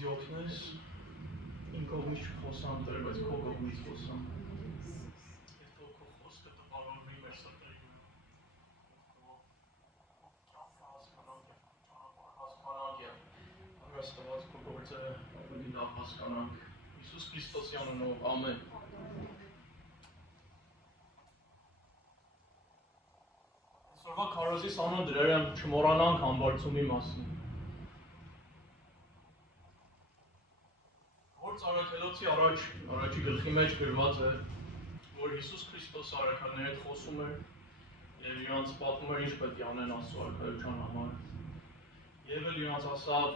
ինձ օգնես իմ կողմից չխոսամ Տեր, բայց քո կողմից խոսամ։ Եվ թող քո խոսքը տպավորվի մեր սրտերի վրա։ Հասկանանք եւ Աստված քո գործը ավելի լավ հասկանանք։ Հիսուս Քրիստոսի անունով, ամեն։ Այսօրվա քարոզի սանուն դրերը չմոռանանք համբարձումի մասին։ Գործ Արաքելոցի առաջի գլխի մեջ գրված է, որ Հիսուս Քրիստոսը արաքելների հետ խոսում էր եւ իրանց պատմում էր ինչ պետք է անեն Աստծո արքայության համար։ Եվ էլ իրանց ասավ,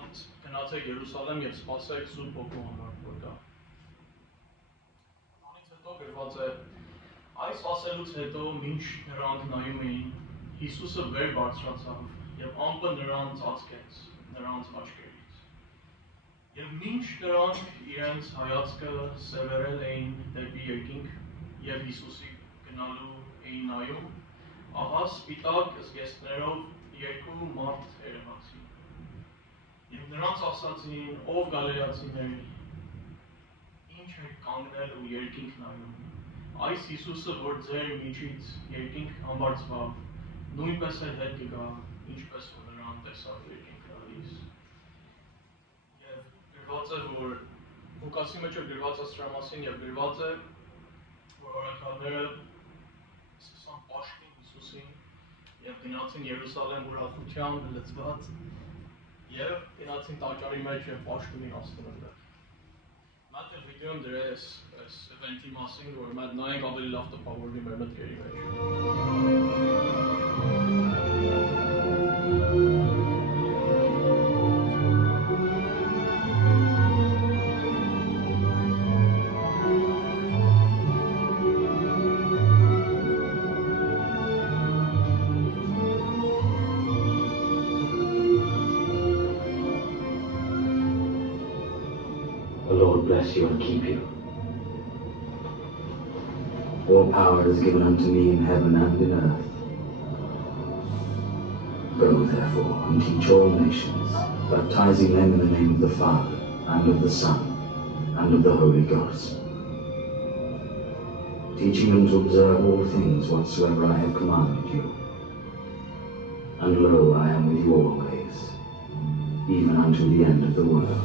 գնացեք Երուսաղեմ եւ սպասեք Սուրբ Հոգու համար, որ գա։ Անից հետո գրված է, այս ասելուց հետո մինչ նրանք նայում էին, Հիսուսը վեր բարձրացավ եւ ամպը նրան ծածկեց նրանց աչքերից։ Եվ մինչ նրանք իրենց հայացքը սևեռել էին դեպի երկինք եւ Հիսուսի գնալու էին նայում, ահա սպիտակ զգեստներով երկու մարդ երևացին։ Եվ նրանց ասացին, ով գալիլեացիներ, ինչ եք կանգնել ու երկինք նայում։ Այս Հիսուսը, որ ձեր միջից երկինք համբարձվավ, նույնպես էլ հետ կգա, ինչպես որ նրան տեսավ երկինք գալիս։ Եվ գրված է, որ Ղուկասի մեջ գրված է սրա մասին եւ գրված է, որ արաքելները սկսան պաշտին Հիսուսին եւ գնացին Երուսաղեմ ուրախությամբ լցված եւ գնացին տաճարի մեջ եւ պաշտումին ասում այնտեղ։ Մատ վիդեոն դրել այս event-ի մասին, որ մենք նայենք ավելի լավ տպավորվի մեր մտքերի մեջ։ The Lord bless you and keep you. All power is given unto me in heaven and in earth. Go therefore and teach all nations, baptizing them in the name of the Father, and of the Son, and of the Holy Ghost, teaching them to observe all things whatsoever I have commanded you. And lo, I am with you always, even unto the end of the world.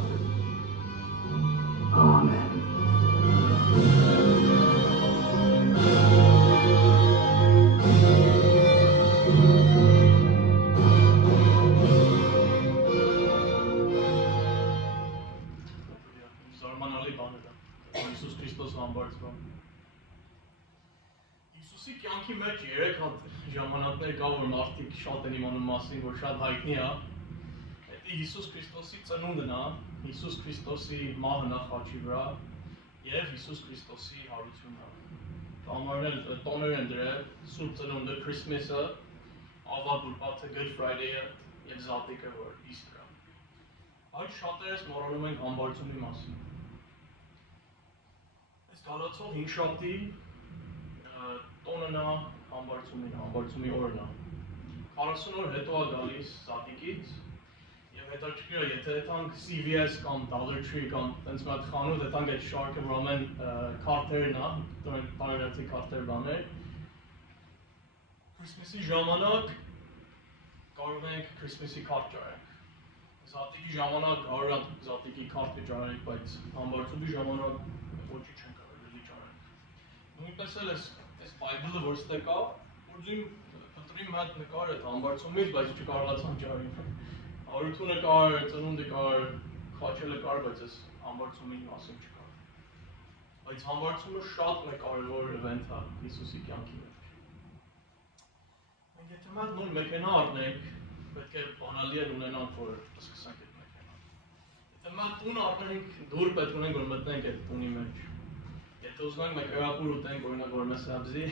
Amen. Զարմանալի բան է դա, Հիսուս Քրիստոսը համբարձվավ։ Հիսուսի կյանքի մեջ 3 հատ ժամանակներ կա, որ մարդիկ շատ են իմանում մասին, որ շատ հայտնի է։ Դա Հիսուս Քրիստոսի ծնունդն է, Հիսուս Քրիստոսի մահը խաչի վրա եւ Հիսուս Քրիստոսի հարությունը։ Տոներ են դրել Սուրբ ծնունդը, Քրիսմեսը, Ավագ ուրբաթը, Good Friday-ը եւ Զատիկը, որ Easter-ը։ Այդ շատերս մոռանում ենք համբարձումի մասին։ Այս գալացող 5 շաբթի տոնն է համբարձումի օրն է։ 40 օր հետո է գալիս Զատիկից եւ հետաքրքիր է, եթե այդանք CVS կամ Dollar Tree կամ տենց մի հատ խանութ այդանք այդ շարքը որ ամեն քարտերն է, տարերացի քարտեր բաներ։ Քրիսմեսի ժամանակ կարող ենք Քրիսմեսի քարտ ճարենք։ Զատիկի ժամանակ կարող է Զատիկի քարտ ճարենք, բայց համբարձումի ժամանակ ոչինչ չեն կարելի ճարենք։ Նույնպես էլ այս Bible-ը որ ստե կա, որ դու փտրի մի հատ նկար է համբարձումից, բայց չկարողացան ճարել։ Հարությունը կար, ծնունդը կար, խաչելը կար, բայց այս համբարձումի մասին չկար։ Բայց համբարձումը շատ մեծ կարևոր event է Հիսուսի կյանքի մեջ։ Մենք եթե մենք նոր մեքենա առնենք, պետք է բանալի են ունենանք, որ սկսենք այդ մեքենան։ Եթե մենք տուն առնենք, դուր պետք ունենք, որ մտնենք այդ տունի մեջ։ Եթե ուզում ենք մեկ հրապուր ուտենք, օրինակ որ մեզ սաբզի,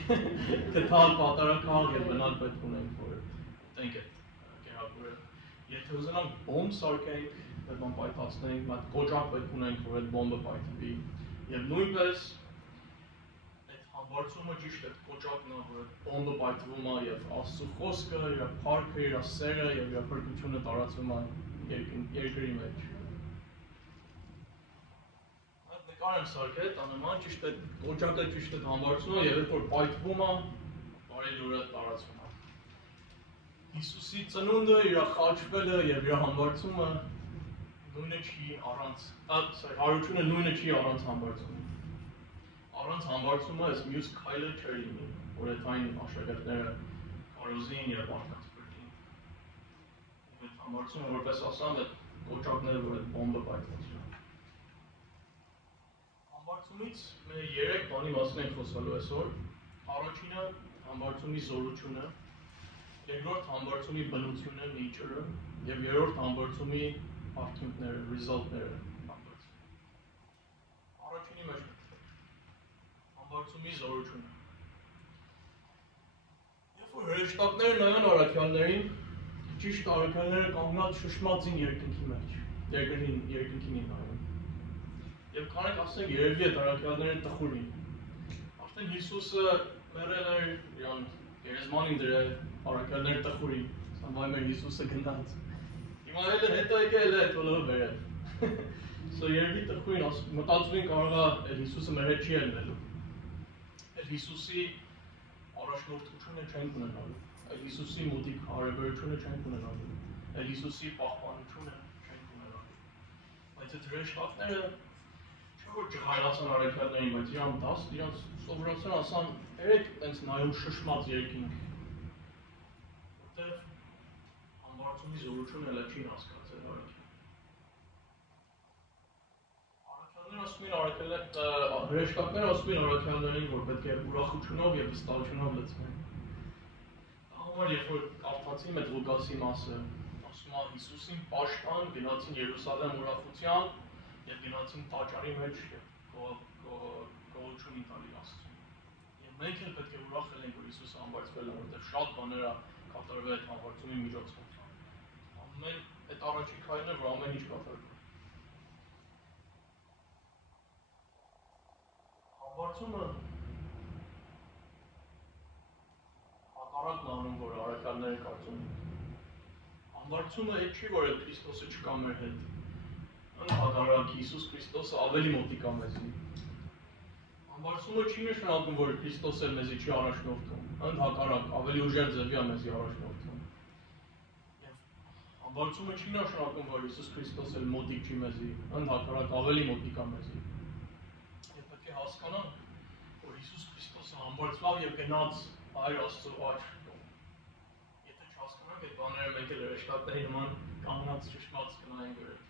թթալ, պատարակալ եւ բնալ պետք ունենք, որ ուտենք այդ հրապուրը։ Եթե ուզում ենք բոմբ սարքենք, այդ բան պայթացնենք, մատ կոճակ պետք ունենք, որ այդ բոմբը պայթվի։ Եվ նույնպես այդ համբարձումը ճիշտ այդ կոճակն է, որ այդ բոմբը պայթվում է եւ Աստծո խոսքը, իր փառքը, իր սերը եւ իր փրկությունը տարածվում է երկրի մեջ։ Երկար եմ սարքել, տանման ճիշտ է կոճակը ճիշտ է համբարձում է եւ երբ որ պայթվում է, բարելուրը տարածվում է։ Հիսուսի ծնունդը, իր խաչվելը եւ իր համբարձումը նույնը չի առանց, հարությունը նույնը չի առանց համբարձումի։ Առանց համբարձումը այս մյուս քայլը չէր լինի, որ այդ այն աշակերտները կարոզին եւ մարդկանց բրդին։ Եվ այդ համբարձումը որպես ասամ այդ կոճակները, որ այդ բոմբը պայթեցին։ Համբարձումից մեր 3 բանի մասին ենք խոսալու այսօր։ Առաջինը համբարձումի զորությունը, երկրորդ համբարձումի բնությունը, nature-ը, եւ երրորդ համբարձումի արդյունքները, result-ները համբարձումի։ Առաջինի մեջ համբարձումի զորությունը։ Երբ որ հրեշտակները նայան առաքյալներին, ճիշտ առաքյալները կանգնած շշմած էին երկնքի մեջ, երկնքին էին նայում։ Եվ կանենք ասենք երևի այդ առաքյալները տխուր էին։ Արդեն Հիսուսը մեռել էր, իրան գերեզմանին դրել, առաքյալները տխուր էին, սամվայ մեր Հիսուսը գնաց։ Հիմա հետո եկել է այդ բոլորը բերել։ So երևի տխուր էին, մտածում էին կարող է այդ Հիսուսը մեր հետ չի ելնելու։ Այդ Հիսուսի առաջնորդությունը չենք ունենալու, այդ Հիսուսի մոտիկ հարաբերությունը չենք ունենալու, այդ Հիսուսի պահպանությունը չենք ունենալու։ Բայց այդ հրեշտակները չէ որ ջղայնացան առաքյալներին, բայց իրանց սովորացան ասան երեք տենց նայում շշմած երկինք, որտեղ համբարձումի զորությունը էլ չի հասկացել հրեշտակները ասում են առաքյալներին, որ պետք է ուրախությունով եւ վստահությունով լցվեն։ Համար երբ որ կարդացին այդ Լուկասի մասը, ասում է Հիսուսին պաշտպան գնացին Երուսաղեմ ուրախության եւ գնացին տաճարի մեջ գոհություն տալի Աստծուն։ Եվ մենք էլ պետք է ուրախ լինենք, որ Հիսուսը համբարձվել է, որտեղ շատ բաներ է կատարվել այդ համբարձումի միջոցով։ Ամեն այդ առաջին քայլն է, որ ամեն ինչ կատարվում։ Համբարձումը հակառակն է անում, որ առաքյալները կարծում են։ Համբարձումը այդ չի, որ այդ Քրիստոսը չկա մեր հետ։ Հակառակ Հիսուս Քրիստոսը ավելի մոտիկ է մեզի։ Համբարձումը չի նշանակում, որ Քրիստոսը մեզի չի առաջնորդում։ Հակառակ ավելի ուժեղ ձևի է մեզի առաջնորդում։ Եվ համբարձումը չի նշանակում, որ Հիսուս Քրիստոսը մոտիկ չի մեզի։ Հակառակ ավելի մոտիկ է մեզի։ Հասկանանք, որ Հիսուս Քրիստոսը համբարձավ եւ գնաց Հայր Աստծո աջ կողմ։ Եթե չհասկանանք այդ բաները, մենք էլ հրեշտակների նման կանգնած ճշմարտ կնայենք վերջ։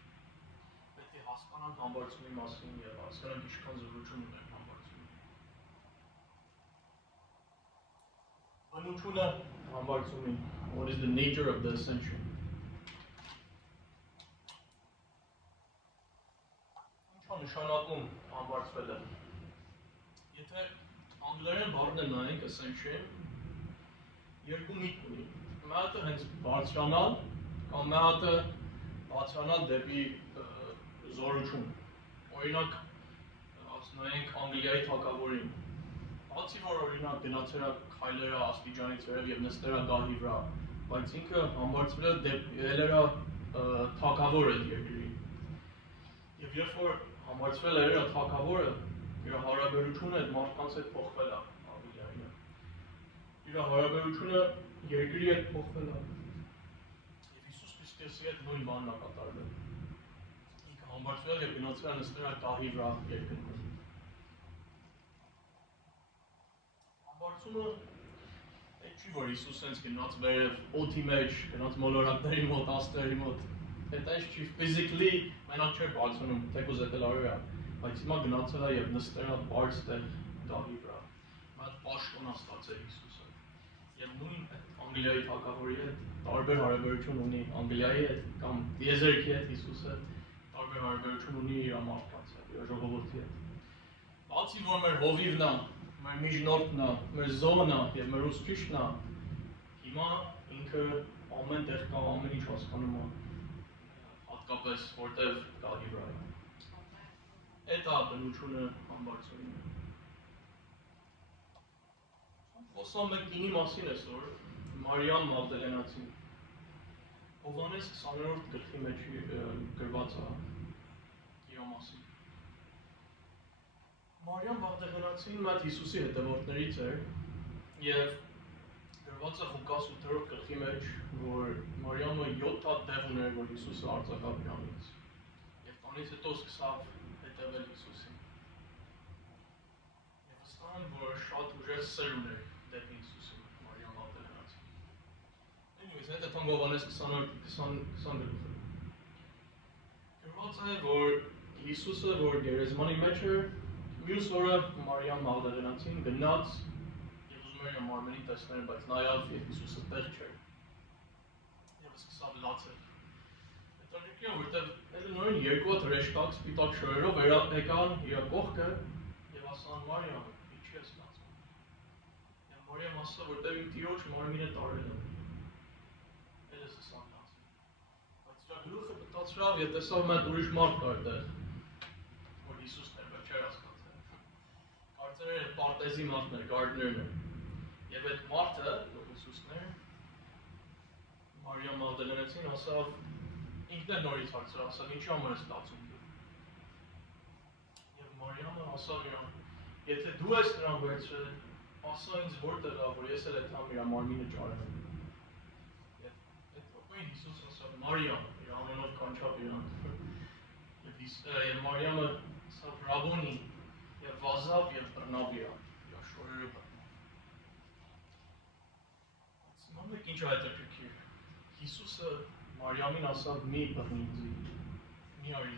Պետք է հասկանանք համբարձումի մասին եւ հասկանանք ինչքան զորություն ունենք համբարձումը։ Բնությունը համբարձումի, what is the nature of the ascension? Ինչ է նշանակում համբարձվելը։ Եթե անգլերեն բառն նայենք ascension, երկու միտք ունի։ Մի հատը հենց բարձրանալ, կամ մի հատը բարձրանալ դեպի զորություն։ Օրինակ, նայենք Անգլիայի թագավորին։ Բացի որ օրինակ գնացել է քայլեր է աստիճանից վերև եւ նստել է գահի վրա, բայց ինքը համբարձվել է ելել է թագավոր այդ երկրի։ Եվ երբ որ համբարձվել է թագավորը, իր հարաբերությունը այդ մարդկանց հետ փոխվել է Անգլիայինը։ Իր հարաբերությունը երկրի հետ փոխվել է։ Եվ Հիսուս Քրիստոսի հետ նույն բանն է կատարվել։ Ինքը համբարձվել եւ գնացել է նստել է գահի վրա երկրում։ Համբարձումը այդ չի որ Հիսուսը հենց գնաց վերև օդի մեջ, գնաց մոլորակների մոտ, աստղերի մոտ։ Այդ այնց չի physically մենակ չէր բարձրանում, թեկուզ էդ էլ արել է, բայց հիմա գնացել է եւ նստել է բարձ տեղ գահի վրա։ Այդ պաշտոն է ստացել Հիսուսը։ Եվ նույն Անգլիայի թագավորի հետ տարբեր հարաբերություն ունի Անգլիայի հետ կամ Եզերքի հետ Հիսուսը տարբեր հարաբերություն ունի իր մարդկանց հետ, իր ժողովրդի հետ։ Բացի որ մեր հովիվն է, մեր միջնորդն է, մեր զոհն է եւ մեր ուսուցիչն է, հիմա ինքը ամեն տեղ կա, ամեն ինչ հասկանում է, հատկապես որտեղ գահի վրա է։ Այդ է բնությունը համբարձումի։ Խոսամ մեկ կինի մասին այսօր, Մարիամ Մագդալենացին։ Հովհաննես 20-րդ գլխի մեջ գրված է իր մասին։ Մարիամ Մաղդալենացին մատ Հիսուսի հետևորդներից էր եւ գրված է Ղուկաս 8-րդ գլխի մեջ, որ Մարիամը 7 հատ դեղ ուներ, որ Հիսուսը արձակավ իրանից։ Եվ տանից հետո սկսավ հետևել Հիսուսին։ Եվ վստահ եմ, որ շատ ուժեղ սեր ուներ դեպի Հիսուսին Մարիամ Մաղդալենացին։ Anyways, հետո Թոմ Հովհաննես 20 գլուխը։ Գրված է, որ Հիսուսը, որ գերեզմանի մեջ էր, մյուս օրը Մարիամ Մաղդալենացին գնաց եւ ուզում էր մարմնին տեսնել, բայց նայավ եւ Հիսուսը տեղ չէր։ Եվ սկսավ լացել։ Հետաքրքիր է, որտեղ էլ նորին երկու հատ հրեշտակ սպիտակ շորերով եկան իր կողքը եւ ասան Մարիամ, ինչի ես լացում։ Եվ Մարիամ ասա, որտեղ իմ տիրոջ մարմինը տարել եմ։ Էլ ես ասան լացել։ Բայց իր գլուխը մտածրավ եւ տեսավ մեկ ուրիշ մարդ կար այդտեղ, որ Հիսուսն էր, չէր հասկացել։ Կարծեր էր պարտեզի մարդն էր, գարդներն էր։ Եվ այդ մարդը, որ Հիսուսն էր, Մարիամ Մաղդալենացին ասավ, ինքն էլ նորից հարցր ասավ, ինչի համար ես լացում դու։ Եվ Մարիամը ասավ իրան, եթե դու ես նրան վերցրել, ասա ինձ որտեղ է, որ ես էլ այդ համ իր մարմինը ճարեմ։ Եվ այդ րոպեին Հիսուս ասավ Մարիամ, իր անունով կանչավ իրան։ Եվ Մարիամը ասավ Ռաբոնի, եւ վազավ եւ բռնավ իրան, իր շորերը բռնավ։ Ասում ինչ հետաքրքիր։ Հիսուսը Մարիամին ասավ մի բռնի ինձ, մի արի,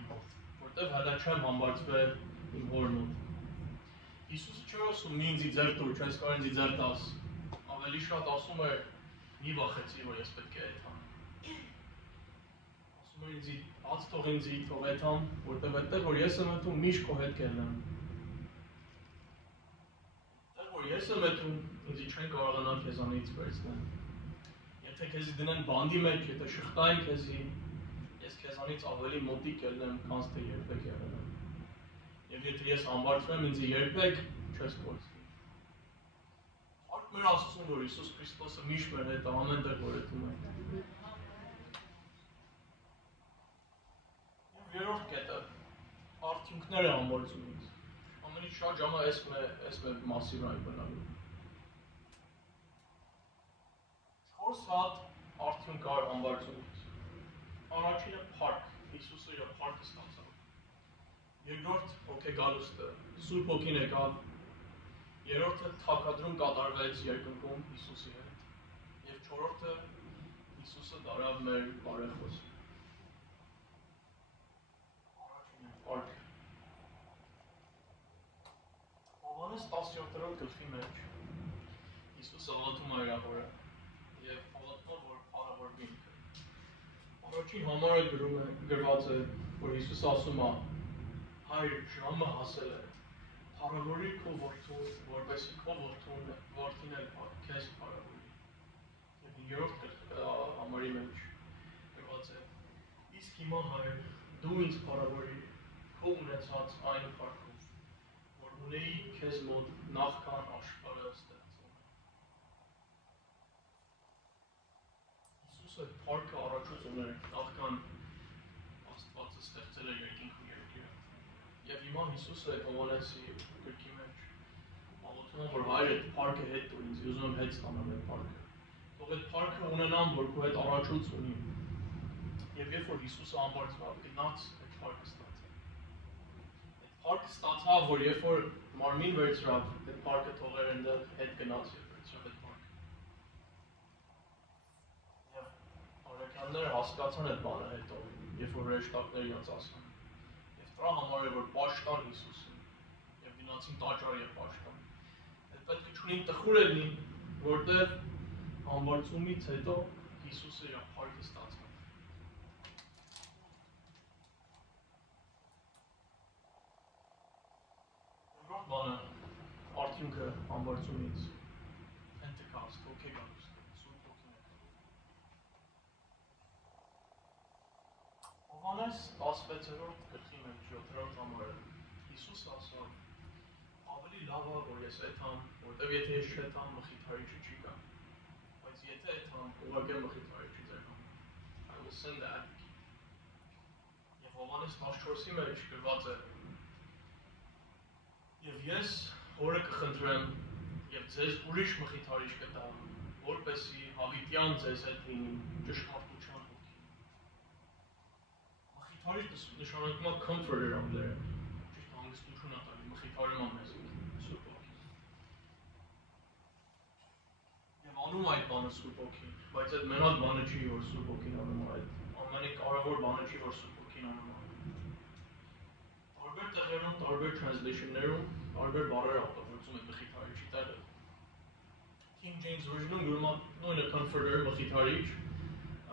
որտեվ հələ չեմ համբարձվել իմ հոր մոտ։ Հիսուսը չէր ասում մի ինձի ձեռ տուր, չես կարող ինձի ձեռ տաս, ավելի շատ ասում էր մի վախեցի, որ ես պետք է այդ անեմ։ Ասում էր ինձի հաց թող ինձի թող այդ ամ, որտեվ այդտեղ որ ես եմ մտում միշտ քո հետ կելնեմ։ Այդտեղ որ ես եմ մտում, ինձի չեն կարողանա քեզանից վերցնել։ Եթե քեզի դնեն բանդի մեջ, եթե շղթային քեզի, ես քեզանից ավելի մոտիկ կելնեմ, քան թե երբեք եղել եմ։ Եվ եթե ես համբարձվեմ, ինձ երբեք չես կորցնի։ Արդ մեր Աստծուն, որ Հիսուս Քրիստոսը միշտ մեր հետ է, ամենտեղ որ եթում է։ Եվ երրորդ կետը, արդյունքները համբարձումից։ Ամենից շատ ժամը ես մեր մասի վրա բնալու։ 4 հատ արդյունք կար համբարձումից։ Առաջինը փառք, Հիսուսը իր փառքը ստացավ։ Երկրորդ հոգեգալուստը, Սուրբ Հոգին եկավ։ Երրորդը թագադրում կատարվեց երկնքում Հիսուսի հետ։ Եվ չորրորդը Հիսուսը դարավ մեր բարեխոսը։ Առաջինը փառք։ Հովհաննես 17-րդ գլխի մեջ Հիսուսը աղոթում է իր հորը եւ աղոթում որ փառավորվի ինքը։ Առաջին համարը գրված է, որ Հիսուսը ասում է. Հայր, ժամը հասել է, փառավորի քո որդուն, որպեսզի քո որդին էլ քեզ փառավորի։ Եվ երրորդ համարի մեջ գրված է. Իսկ հիմա հայր, դու ինձ փառավորիր քո ունեցած այն փառքով, որ ունեի քեզ մոտ նախքան աշխարհը ստեղծվում։ Հիսուսը փառքը առաջություն էր նախքան Աստվածը ստեղծել է երկինք ու երկիրը։ Եվ հիմա Հիսուսը Հովհաննեսի գրքի մեջ աղոթում է, որ Հայր այդ փառքը հետ տուր ինձ, ուզում եմ հետ ստանալ այդ փառքը։ Թող այդ փառքը ունենամ, որ քո հետ առաջություն ունի։ Եվ երբ որ Հիսուսը համբարձավ, գնաց այդ փառքը ստացավ։ Այդ փառքը ստացավ, որ երբ որ մարմին վերցրավ, այդ փառքը թողեր այնտեղ հետ գնաց եւ վերցրավ այդ փառքը։ Եվ արաքյանները հասկացան այդ բանը հետո, երբ որ հրեշտակները իրաց ասան։ Եվ դրա համար է որ պաշտան Հիսուսին եւ գնացին տաճար եւ պաշտան։ Այդ պետք է ճունին տխուր լինի, որտեղ համբարձումից հետո Հիսուսը իր փառքը ստացավ։ Երկրորդ բանը արդյունքը համբարձումից Pentecost, հոգեգալուստը, Սուրբ Հոգին եկավ։ Հովհաննես 16-րդ գլխի մեջ 7-րդ համարը Հիսուսը ասավ. ավելի լավ է որ ես այդամ, որտեղ եթե ես չեթամ մխիթարիչը չի գա, բայց եթե այդամ ուղղակի մխիթարիչը ձեր համ, I will send the advocate։ Եվ Հովհաննես 14-ի մեջ գրված է. Եվ ես հորը կխնդրեմ եւ ձեզ ուրիշ մխիթարիչ կտամ, որպեսզի հավիտյան ձեզ հետ լինի ճշմարտության հոգի։ Մխիթարիչ նշանակում է comforter անգլերեն, ճիշտ հանգստություն է տալի, մխիթարում է մեզ Սուրբ Հոգին։ Եվ անում այդ բանը Սուրբ Հոգին, բայց այդ մենակ բանը չի, որ Սուրբ Հոգին անում է, այդ ամենակարևոր բանը չի, որ Սուրբ Հոգին անում է։ Տարբեր տեղերում, տարբեր translation-ներում, տարբեր բառեր օգտագործում են մխիթարիչի տեղը։ King James Version-ում գրում է նույնը comforter, մխիթարիչ։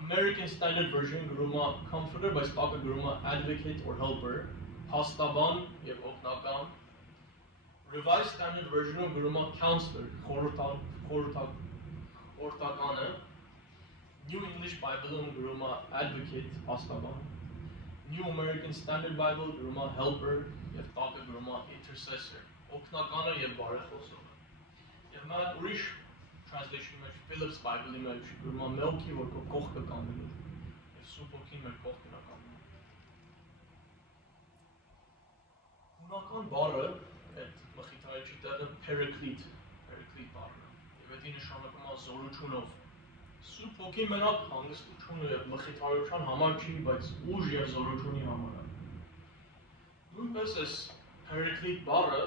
American Standard Version գրում է comforter, բայց տակը գրում է advocate or helper, փաստաբան եւ օգնական։ Revised Standard Version-ում գրում է counselor, խորհրդականը։ New English Bible-ում գրում է advocate, փաստաբան։ New American Standard Bible գրում է helper եւ տակը գրում է intercessor, օգնականը եւ բարեխոսողը։ Եվ մենք ուրիշ translation մեջ Phillips Bible-ի մեջ գրում է melki, որ քո կողքը կանգնի, եւ Սուրբ Հոգին մեր կողքն է կանգնում։ Հունական բառը այդ մխիթարիչի տեղը paraclete բառն է, եւ դա նշանակում է զորությունով։ Սուրբ Հոգին մենակ հանգստությունը եւ մխիթարության համար չի, բայց ուժ եւ զորությունի համար է։ Նույնպես էս paraclete բառը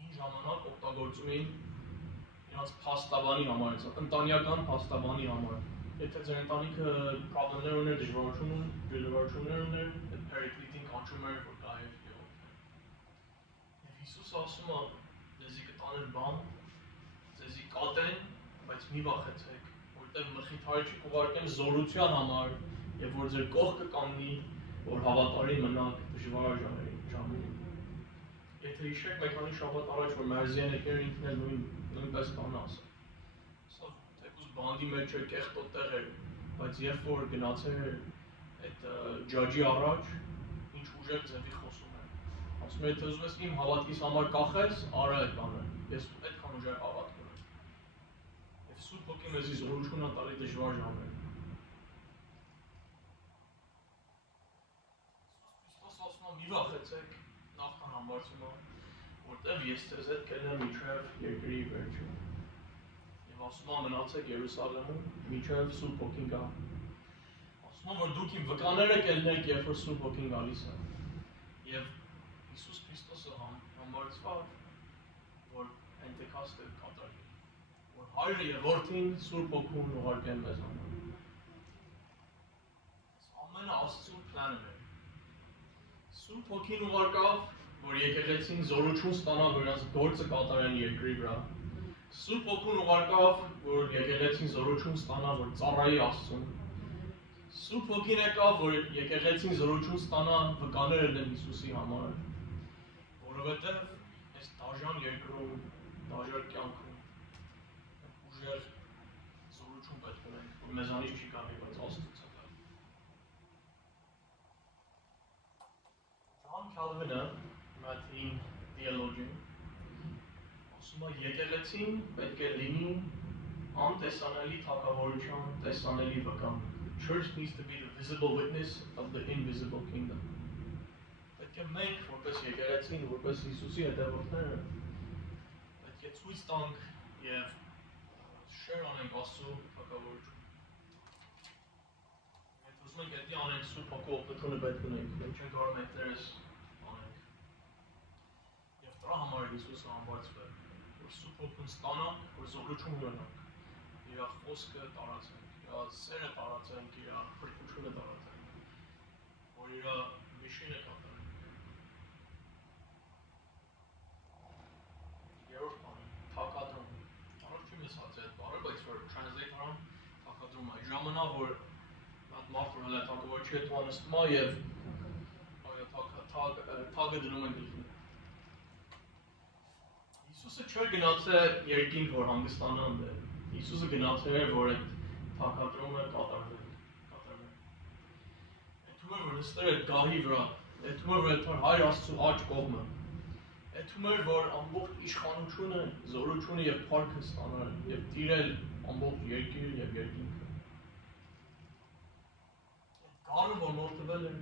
ինչ ժամանակ օգտագործում էին իրաց փաստաբանի համար, ընտանեկան փաստաբանի համար։ Եթե ձեր ընտանիքը պրոբլեմներ ուներ, դժվարություններ ուներ, այդ paraclete-ին կանչում էր, որ գա եւ օգնի։ Եվ Հիսուսը ասում է, ձեզի կտանեն բան, ձեզի կատեն, բայց մի վախեցեք, որտեղ մխիթարիչը կուղարկեմ զորության համար եւ որ ձեր կողքը կանգնի, որ հավատարիմ մնաք դժվար ժամերին։ Եթե հիշեք մեկ քանի շաբաթ առաջ, որ Մերզիան եկեր ինքն էլ նույնպես բան ասա։ Սա թեկուզ բանդի մեջ էր կեղտոտ տեղ էր, բայց երբ որ գնացեր այդ ջաջի առաջ, ինչ ուժեղ ձևի խոսում էր։ Ասում էր, եթե ուզում ես իմ հավատքիս համար կախես, արա այդ բանը։ Ես այդքան ուժեղ հավատք ունեմ։ Եվ Սուրբ Հոգին մեզի զորություն է տալի դժվար ժամերին։ Քրիստոս ասում է՝ մի վախեցեք, նախքան համբարձում է, որտեղ ես ձեզ հետ կելնեմ մինչև երկրի վերջը։ Եվ ասում է՝ մնացեք Երուսաղեմում, մինչև Սուրբ Հոգին գա։ Ասում է, որ դուք իմ վկաները կելնեք, երբ որ Սուրբ Հոգին գալիս է։ Եվ Հիսուս Քրիստոսը համբարձավ, որ Պենտեկոստը կատարվի, որ Հայրը եւ Որդին Սուրբ Հոգուն ուղարկեն մեզ համար։ Ամենը Աստծո պլանն է։ Սուրբ Հոգին ուղարկավ, որ եկեղեցին զորություն ստանա, որ նրանց գործը կատարեն երկրի վրա։ Սուրբ Հոգուն ուղարկավ, որ եկեղեցին զորություն ստանա, որ ծառայի Աստծուն։ Սուրբ Հոգին եկավ, որ եկեղեցին զորություն ստանա, վկաներ լինեն Հիսուսի համար, որովհետև այս դաժան երկրում, դաժան կյանքում ուժեղ զորություն պետք ունենք, որ մեզանից չի գալի, բայց Աստծուց է գալի։ John Calvin-ը, Latin theologian, ասում է, եկեղեցին պետք է լինի անտեսանելի թագավորության տեսանելի վկան։ Church needs to be the visible witness of the invisible kingdom. Պետք է մենք, որպես եկեղեցին, որպես Հիսուսի հետևորդները, պետք է ցույց տանք եւ շեր անենք Աստծո թագավորությունը։ Եթե ուզում ենք դա անենք, Սուրբ Հոգու օգնությունը պետք ունենք, մենք չենք կարող մեկներս անենք։ Եվ դրա համար Հիսուսը համբարձվել, որ Սուրբ Հոգուն ստանանք, որ զորություն ունենանք, իր խոսքը տարածենք, իր սերը տարածենք, իր փրկությունը տարածենք, որ իր միշինը կատարենք։ Երրորդ բանը, թակադրում։ Առաջ չեմ ասացի այդ բառը, բայց որ translate արամ, թակադրում է։ Ժամանակ որ մարդ որ հələ թակավոր չի, հետո անստում է եւ թագը դնում են ինքն։ Հիսուսը չէր գնացել երկինք, որ հանգստանա այնտեղ։ Հիսուսը գնացել էր, որ այդ թակադրումը կատարվի։ Էթում էր, որ նստել էր գահի վրա, էթում էր, որ այդ Հայր Աստծո աջ կողմը, էթում էր, որ ամբողջ իշխանությունը, զորությունը եւ փառքը ստանալ եւ տիրել ամբողջ երկիրը եւ երկինքը։ Այդ գառը, որ մորթվել էր,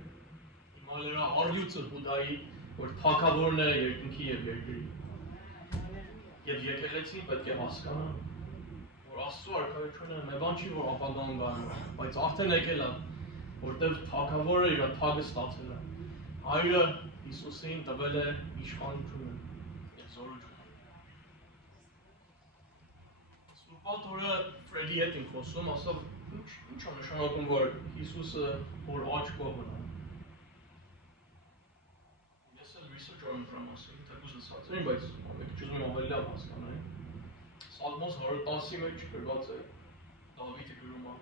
հիմա նրա առյուծը Բուդայի որ թագավորն է երկնքի եւ երկրի։ Եվ եկեղեցին պետք է հասկանա, որ Աստծո արքայությունը մի բան չի, որ ապագան գալու է, բայց արդեն եկել է, որտեղ թագավորը իր թագը ստացել է։ Հայրը Հիսուսին տվել է իշխանությունը եւ զորությունը։ Սուրբաթորը Ֆրեդի հետ իմ խոսում, ասավ, ինչ է նշանակում, որ Հիսուսը որ աջ կողմն է։ Ես էլ research արում դրան մասին, թեկուզ լսած էին, բայց ամեն քիչ ուզում եմ ավելի լավ հասկանալ։ Սալմոս 110-ի մեջ գրված է Դավիթը գրում է.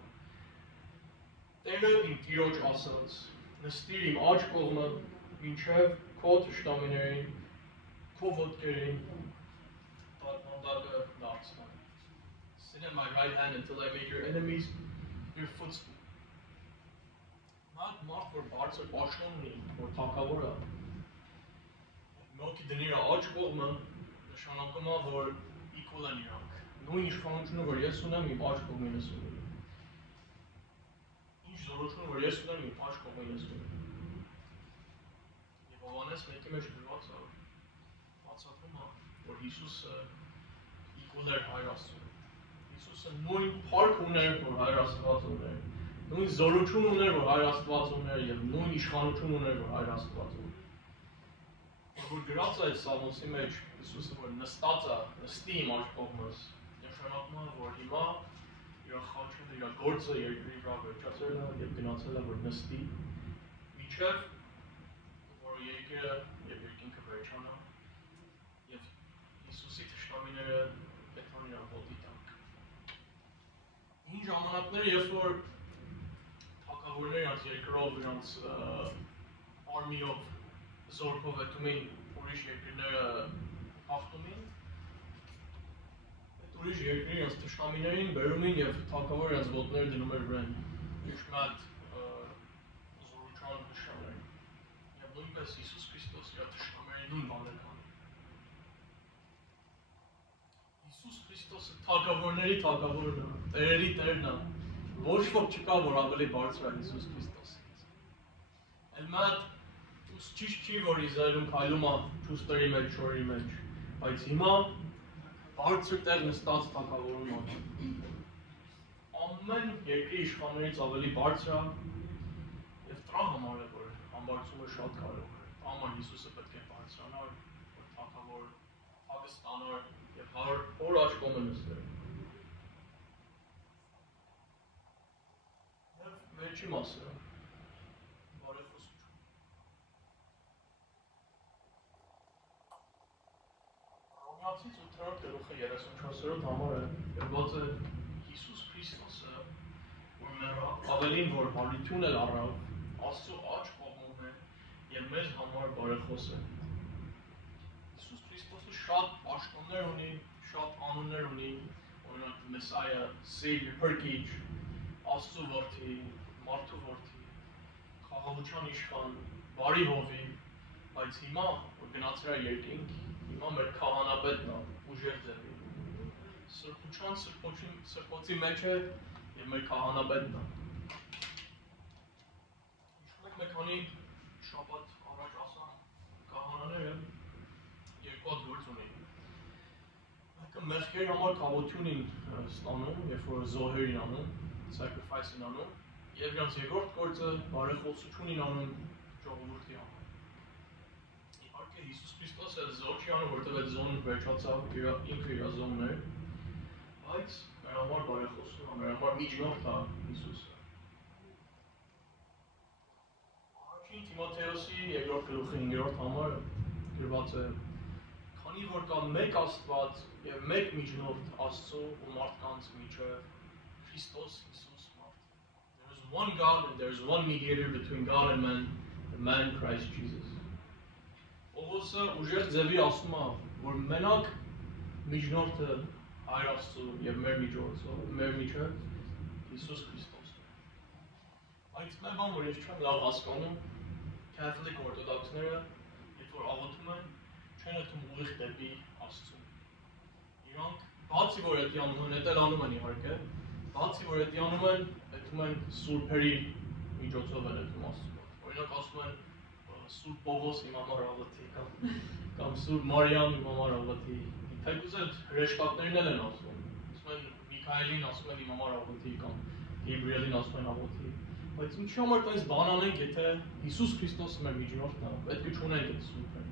Տերը իմ տիրոջ ասաց. նստիր իմ աջ կողմը, մինչև քո թշնամիներին, քո ոտքերին տակմանդակը դարձնեմ։ Sit at my right hand until I make your enemies your footstool։ Մարդ որ բարձր պաշտոն ունի, որ թագավոր է, մեկի դնի իր աջ կողմը, նշանակում է, որ equal են իրանք։ Նույն իշխանությունը, որ ես ունեմ, իմ աջ կողմին ես ունի։ Ինչ զորությունը, որ ես ունեմ, իմ աջ կողմին ես ունի։ Եվ Հովհաննես 1-ի մեջ գրված է, բացատրում է, որ Հիսուսը equal էր Հայր Աստծուն։ Հիսուսը նույն փառք ուներ, որ Հայր Աստված ուներ, նույն զորություն ուներ, որ Հայր Աստված ուներ, եւ նույն իշխանություն ուներ, որ Հայր Աստված ուներ։ Որ գրած է Սաղմոսի մեջ, Հիսուսը որ նստած է, նստի իմ աջ կողմս, նշանակում է, որ հիմա իր խաչը, իր գործը երկրի վրա վերջացել է եւ գնացել է, որ նստի, մինչեւ որ երկիրը եւ երկինքը վերջանա եւ Հիսուսի թշնամիները պետքան իր ոտի տակ։ Ինչ ժամանակները, երբ որ թագավորները իրաց երկրով, իրաց արմիով, զորքով հետում էին ուրիշ երկրները հաղթում էին, այդ ուրիշ երկրի իրաց թշնամիներին բերում էին եւ թագավորը իրաց ոտները դնում էր վրան, ինչ մատ զորության նշան էր։ Եվ նույնպես Հիսուս Քրիստոս իր թշնամիներին նույն բաներ անի։ Հիսուս Քրիստոսը թագավորների թագավորն է, տերերի տերն է, ոչ ոք չկա, որ ավելի բարձր է Հիսուս Քրիստոսից։ Էլ մատ ճիշտ չի, որ Իսրայելում քայլում է ճուստերի մեջ, շորի մեջ, բայց հիմա բարձր տեղ նստած թագավորում է։ Ամեն երկրի իշխաններից ավելի բարձր է եւ դրա համար է, որ համբարձումը շատ կարևոր է։ Դա համար Հիսուսը պետք է բարձրանար, որ թագավոր թագը ստանար եւ հոր աջ կողմը նստեր։ Եվ վերջի մասը Հռոմեացիս 8-րդ գլուխը 34-րդ համարը գրված է Հիսուս Քրիստոսը, որ մեր ավելին որ հարություն էլ առավ, Աստծո աջ կողմում է եւ մեզ համար բարեխոս է։ Հիսուս Քրիստոսը շատ պաշտոններ ունի, շատ անուններ ունի, օրինակ Մեսայա, Savior, փրկիչ, Աստծո որդի, մարդու որդի, խաղաղության իշխան, բարի հովիվ, բայց հիմա որ գնացել է երկինք, հիմա մեր քահանապետն է, ուժեղ ձևի։ Սրբության սրբոցի մեջ է եւ մեր քահանապետն է։ Հիշում եք մեկ քանի շաբաթ առաջ ասա քահանաները երկու հատ գործ ունեին։ Մեկը մեղքերի համար կավություն են ստանում, երբ որ զոհեր են անում, sacrifice են անում, եւ իրանց երկրորդ գործը բարեխոսություն են անում ժողովրդի համար։ Հիսուս Քրիստոսը զոհ չի անում, որտեղ այդ զոհն վերջացավ, ինքը իր զոհն էր, բայց մեր համար բարեխոսում է, մեր համար միջնորդ է Հիսուսը։ Առաջին Թիմոթեոսի 2-րդ գլուխի 5-րդ համարը գրված է. քանի որ կա մեկ Աստված եւ մեկ միջնորդ Աստծո ու մարդկանց միջև, Քրիստոս Հիսուս մարդ։ There is one God and there is one mediator between God and man, the man Christ Jesus։ Պողոսը ուժեղ ձևի ասում է, որ մենակ միջնորդը Հայր Աստծո եւ մեր միջով Հիսուս Քրիստոսն է։ Բայց մի բան, որ ես չեմ լավ հասկանում, Catholic օրթոդոքսները, երբ որ աղոթում են, չեն ըթում ուղիղ դեպի Աստծուն։ Իրանք բացի որ էդի անում են, էդ էլ անում են իհարկե, բացի որ էդի անում են սուրբերի միջոցով են ըթում Աստծուն։ Օրինակ ասում են Սուրբ Պողոս իմ համար աղոթի կամ Սուրբ Մարիամ իմ համար աղոթի։ Թեկուզ այդ հրեշտակներն են ասում։ Ասում են Միքայելին ասում են իմ համար աղոթի կամ Գաբրիելին ասում են աղոթի։ Բայց ինչի համար տես բան անենք, եթե Հիսուս Քրիստոսը մեր միջնորդն է, պետք է չունենք այդ սուրբը։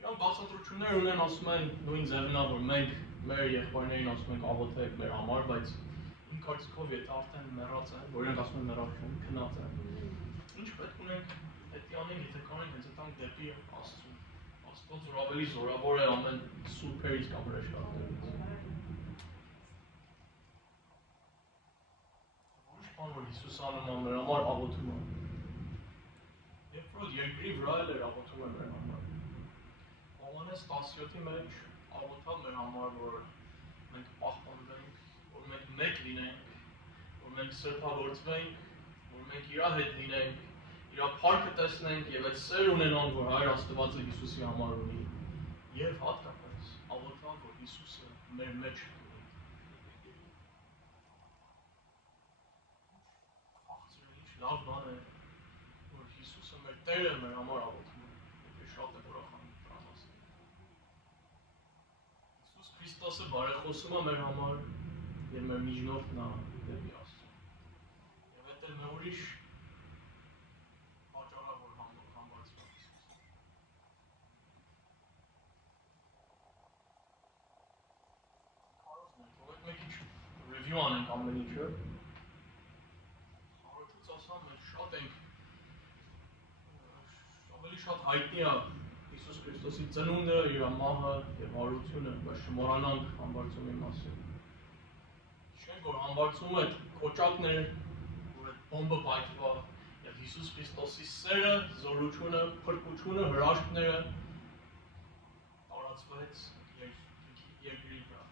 Իրանք բացատրություններ ունեն, ասում են նույն ձևն է, որ մենք մեր եղբայրներին ասում ենք աղոթեք մեր համար, բայց իմ կարծիքով եթե արդեն մեռած է, որ իրենք ասում են մեռած են, քնած է։ Ինչ պետք ունենք պետք է անենք, եթե կանենք հենց այդանք դեպի Աստծուն։ Աստված որ ավելի զորավոր է ամեն սուրբերից կամ հրեշտակներից։ Ուրիշ բան որ Հիսուսը անում է մեր համար աղոթում է։ Երբ որ երկրի վրա էր աղոթում է մեր համար։ Հովհաննես 17-ի մեջ աղոթավ մեր համար, որ մենք պահպանվենք, որ մենք մեկ լինենք, որ մենք սրբավորվենք, որ մենք իր հետ լինենք, իր փառքը տեսնենք եւ այդ սեր ունենանք, որ Հայր Աստվածը Հիսուսի համար ունի։ Եվ հատկապես աղոթավ, որ Հիսուսը մեր մեջ լինի։ Աղջիկներ, ինչ լավ բան է, որ Հիսուսը մեր Տերը մեր համար աղոթում է։ Եվ շատ է ուրախանում դրան ասել։ Հիսուս Քրիստոսը բարեխոսում է մեր համար եւ մեր միջնորդն է դեպի Աստծուն։ Եվ այդ էլ մեր ուրիշ պատճառը որ համբարձվում է Հիսուսը։ Քարոզն է, թողեք մեկ ինչ ռևյու անենք ամեն ինչը։ Առաջուց ասամ, մենք շատ ենք ավելի շատ հայտնի է Հիսուս Քրիստոսի ծնունդը, իր մահը եւ հարությունը, բայց չմոռանանք համբարձումի մասին։ Հիշենք, որ համբարձումը այդ կոճակն էր, որ այդ բոմբը պայթվա եւ Հիսուս Քրիստոսի սերը, զորությունը, փրկությունը, հրաշքները տարածվեց երկրի վրա։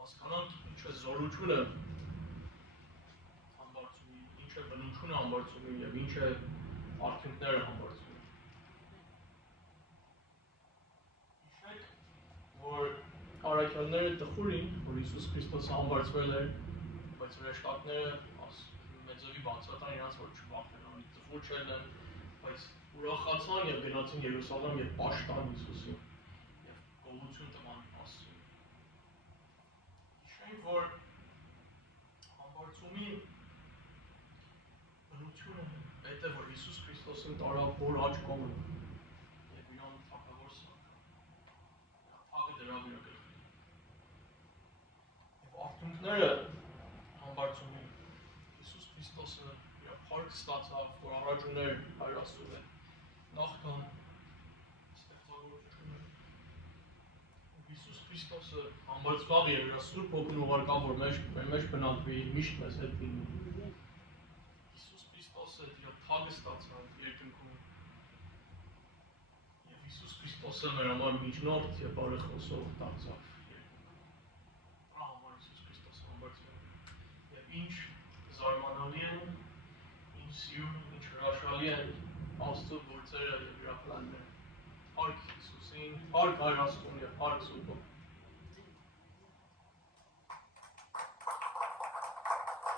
Հասկանանք ինչ է զորությունը համբարձումի, ինչ է բնությունը համբարձումի եւ ինչ է արդյունքները համբարձումի։ Հիշեք, որ առաքյալները տխուր էին, որ Հիսուս Քրիստոսը համբարձվել էր, բայց հրեշտակները մեծովի բացատրան իրաց որ չվախենան, տխուր չելնեն, բայց ուրախացան եւ գնացին Երուսաղեմ եւ պաշտան Հիսուսին եւ գոհություն տվան Աստծուն։ Հիշենք, որ համբարձումի բնությունը այդ է, որ Հիսուս Քրիստոսին տարավ որ աջ կողմը եւ իրան թագավոր սարքավ։ Թագը դրավ իր գլխին։ Եվ արդյունքները համբարձումի Հիսուս Քրիստոսը իր փառք ստացավ, որ առաջ ուներ Հայր Աստծու հետ նախքան ստեղծագործությունը։ Հիսուս Քրիստոսը համբարձավ եւ իր Սուրբ Հոգուն ուղարկավ, որ մեր մեջ բնակվի, միշտ մեզ հետ լինի։ Հիսուս Քրիստոսը իր թագը ստացավ երկնքում։ Եվ Հիսուս Քրիստոսը մեր համար միջնորդ եւ բարեխոսող դարձավ երկնքում։ Դրա համար Հիսուս Քրիստոսը համբարձվել է։ Եվ ինչ զարմանալի է, ինչ սիրուն, ինչ հրաշալի է Աստծո գործերը եւ իր պլանները։ Փառք Հիսուսին, փառք Հայր Աստծուն եւ փառք Սուրբ Հոգուն։